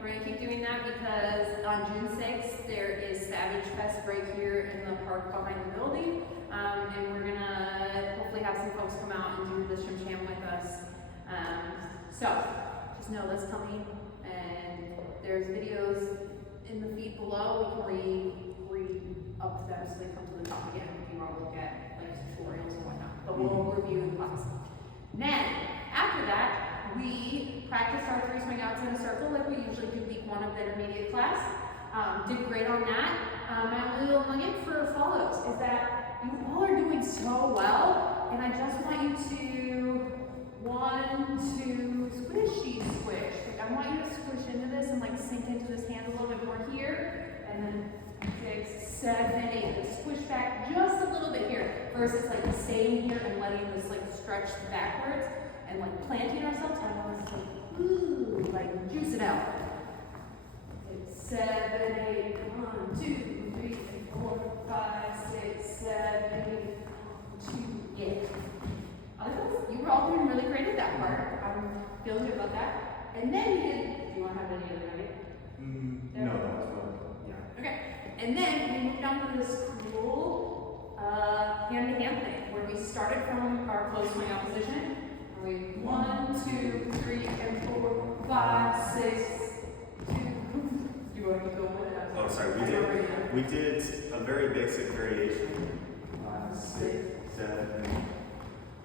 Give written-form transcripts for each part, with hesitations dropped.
We're gonna keep doing that because on June 6th, there is Savage Fest right here in the park behind the building. And we're gonna hopefully have some folks come out and do the Shim Sham with us. So just know that's coming, and there's videos in the feed below. We can re-up them so they come to the top again if you want to look at like tutorials and whatnot. But we'll review in class. Then after that, we practiced our 3 swing outs in a circle like we usually do week 1 of the intermediate class. Did great on that. My only little nugget for follows is that you all are doing so well, and I just want you to 1, 2, squishy squish. Like I want you to squish into this and like sink into this hand a little bit more here, and then 6, 7, 8. Squish back just a little bit here versus like staying here and letting this like stretch backwards and like planting ourselves. I want us to like, ooh, like juice it out. 6, 7, 8. 1, 2, 3, 4, 5, 6, 7, 8. 1, 2, yeah. You were all doing really great at that part. I'm feeling good about that. And then you did. Do you want to have any other nugget? No, that was well. Yeah. Okay. And then we moved on to this cool hand-to-hand thing where we started from our close swing out position. And we 1, 2, 3, and 4, 5, 6, 2. Do you want to go with it? Oh, sorry. We did a very basic variation. 5, 6, 7.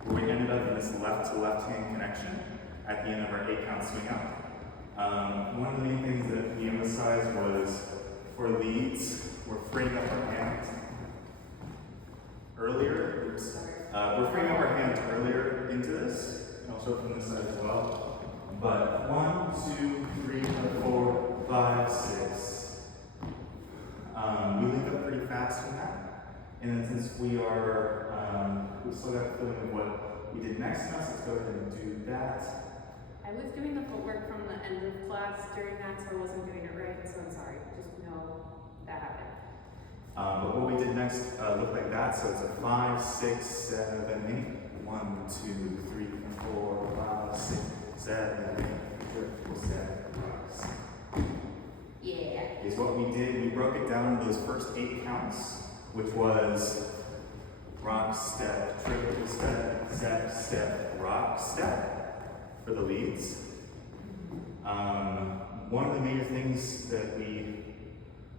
Where we ended up in this left to left hand connection at the end of our 8-count swing out. One of the main things that we emphasized was for leads, we're freeing up our hand earlier. We're freeing up our hand earlier into this, and I'll show it from this side as well. But 1, 2, 3, 4, 5, 6. We link up pretty fast from that. And then since we are, we still got the feeling of what we did next class, let's go ahead and do that. I was doing the footwork from the end of class during that, so I wasn't doing it right, so I'm sorry. Just know that happened. But what we did next looked like that, so it's a 5, 6, 7, 8. 1, 2, 3, 4, 5, 6, 7, 8. 7, 5, 6. Yeah. Is what we did. We broke it down into those first 8 counts, which was rock, step, triple step, step, step, rock, step for the leads. One of the major things that we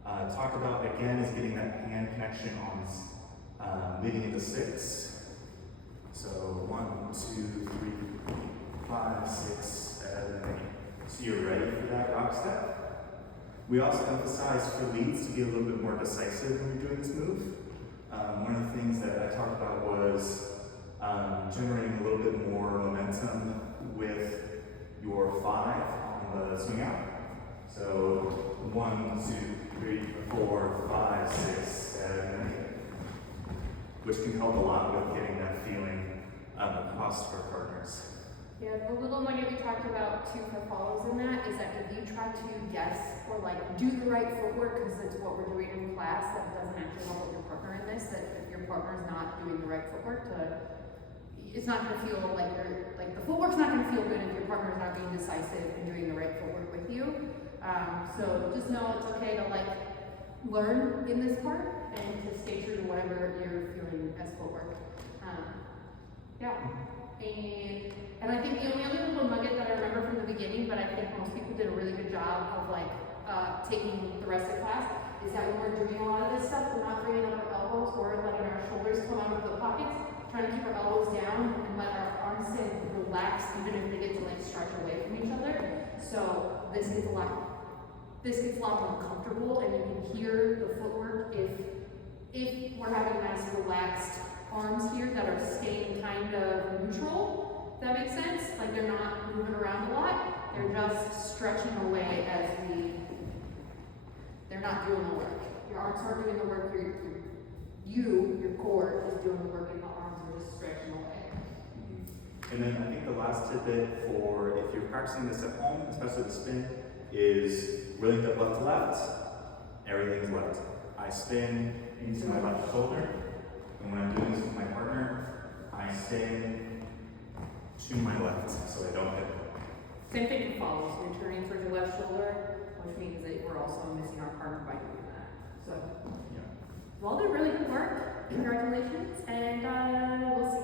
talked about again is getting that hand connection on leading into 6. So 1, 2, 3, 5, 6, 7, 8. So you're ready for that rock step. We also emphasize for leads to be a little bit more decisive when you're doing this move. One of the things that I talked about was generating a little bit more momentum with your 5 on the swing out. So 1, 2, 3, 4, 5, 6, 7, 8, which can help a lot with getting that feeling across to our partners. Yeah, the little nugget we talked about too for follows in that is that if you try to guess or like do the right footwork, because it's what we're doing in class, that doesn't actually help with your partner in this, that if your partner is not doing the right footwork, it's not going to feel like the footwork's not going to feel good if your partner is not being decisive and doing the right footwork with you. So just know it's okay to like learn in this part and to stay true to whatever you're feeling as footwork. Yeah. And I think the only other little nugget that I remember from the beginning, but I think most people did a really good job of like taking the rest of the class, is that when we're doing a lot of this stuff, we're not bringing up our elbows or letting our shoulders come out of the pockets, trying to keep our elbows down and let our arms stay relaxed even if they get to like stretch away from each other. So this gets a lot more comfortable, and you can hear the footwork if we're having nice relaxed arms here that are staying kind of neutral. If that makes sense? Like they're not moving around a lot. They're just stretching away as they're not doing the work. Your arms aren't doing the work. Your core is doing the work, and the arms are just stretching away. And then I think the last tidbit for if you're practicing this at home, especially the spin, is really the left to left. Everything's left. I spin into my left shoulder, and when I'm doing this with my partner, I spin to my left so I don't hit. Same thing follows. You're turning towards your left shoulder, park by doing that. So, Yeah. well, they're really good work. Congratulations, and we'll